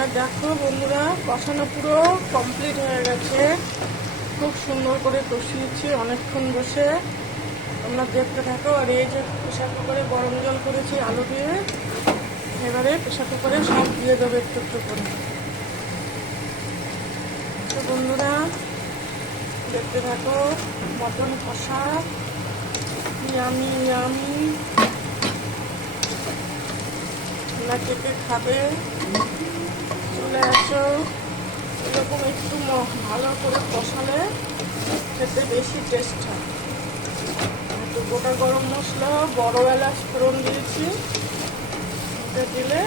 এবার দেখো বন্ধুরা, কষানো পুরো কমপ্লিট হয়ে গেছে। খুব সুন্দর করে কষিয়েছি অনেকক্ষণ বসে। তোমরা দেখতে থাকো। আর এই যে প্রেশার কুকারে গরম জল করেছি আলু দিয়ে, এবারে প্রেশার কুকারে সব দিয়ে দেবো একটু একটু করে। তো বন্ধুরা দেখতে থাকো, মটন কষা ইয়ামি ইয়ামি। তোমরা কে কে খাবে চলে আসো। এরকম একটু ভালো করে কষালে খেতে বেশি টেস্ট হয়। একটু গোটা গরম মশলা, বড় এলাচ ফোড়ন দিয়েছি, এটা দিলে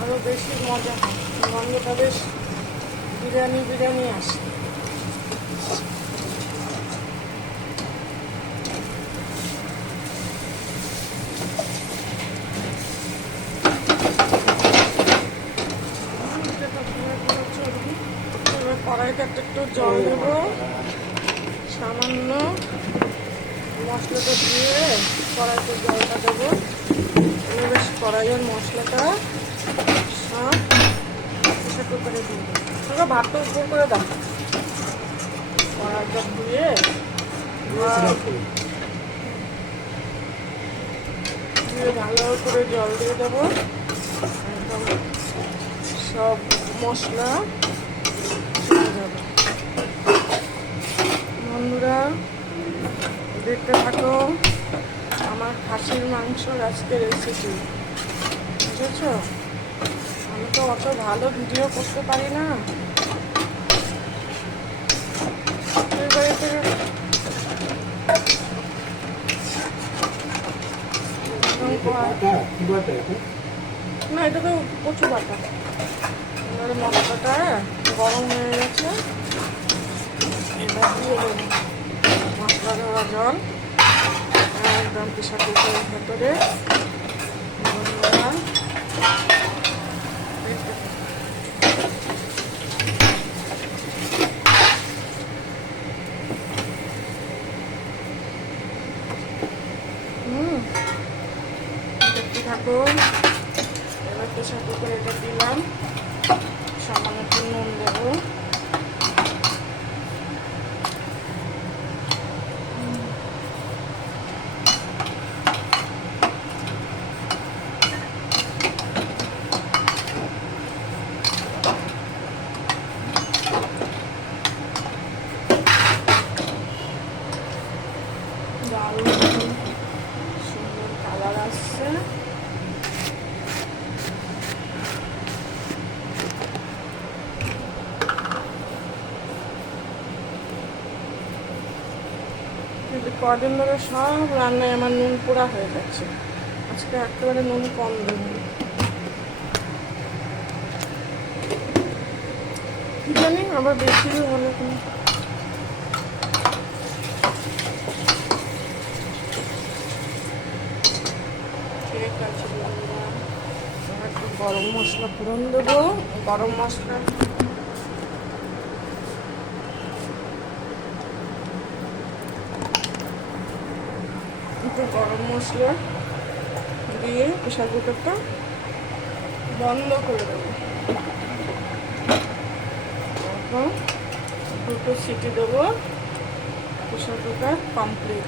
আরও বেশি মজা হয়, গন্ধটা বেশ বিরিয়ানি বিরিয়ানি আসে। এবার কড়াইতে একটু জল দেবো, সামান্য মশলাটা দিয়ে কড়াইতে জলটা দেবো। বেশ কড়াইয়ের মশলাটা সব প্রেশার কুকারে দিয়ে দেবো। তোমরা ভাতটা উপর করে দাও, কড়াইটা ধুয়ে ভালো করে জল দিয়ে দেবো। একদম সব মশলা চলে যাবে। বন্ধুরা দেখতে থাকো আমার খাসির মাংসর আজকে রেসিপি, বুঝেছ? আমি তো অত ভালো ভিডিও করতে পারি না। না, এটা তো কচু বাটা। এবারে মশলাটা গরম হয়ে গেছে, এবার দিয়ে দেবো মশলা দেওয়া জল একদম প্রেশার কুকারের ভেতরে। দেখতে থাকো। এবার প্রেশার কুকারে এটা দিলাম, সামান্য একটু নুন দেবো। দারুণ সুন্দর কালার আসছে। কদিন ধরে সব রান্নায় আমার নুন পোড়া হয়ে যাচ্ছে, আজকে একেবারে নুন কম দেবো। কি জানি আবার বেশি হলে কোনো ঠিক আছে। একটু গরম মশলা ফোড়ন দেবো। গরম মশলা একটু গরম মশলা দিয়ে প্রেশার কুকারটা বন্ধ করে দেবো। দুটো সিটি দেবো, প্রেশার কুকার কমপ্লিট।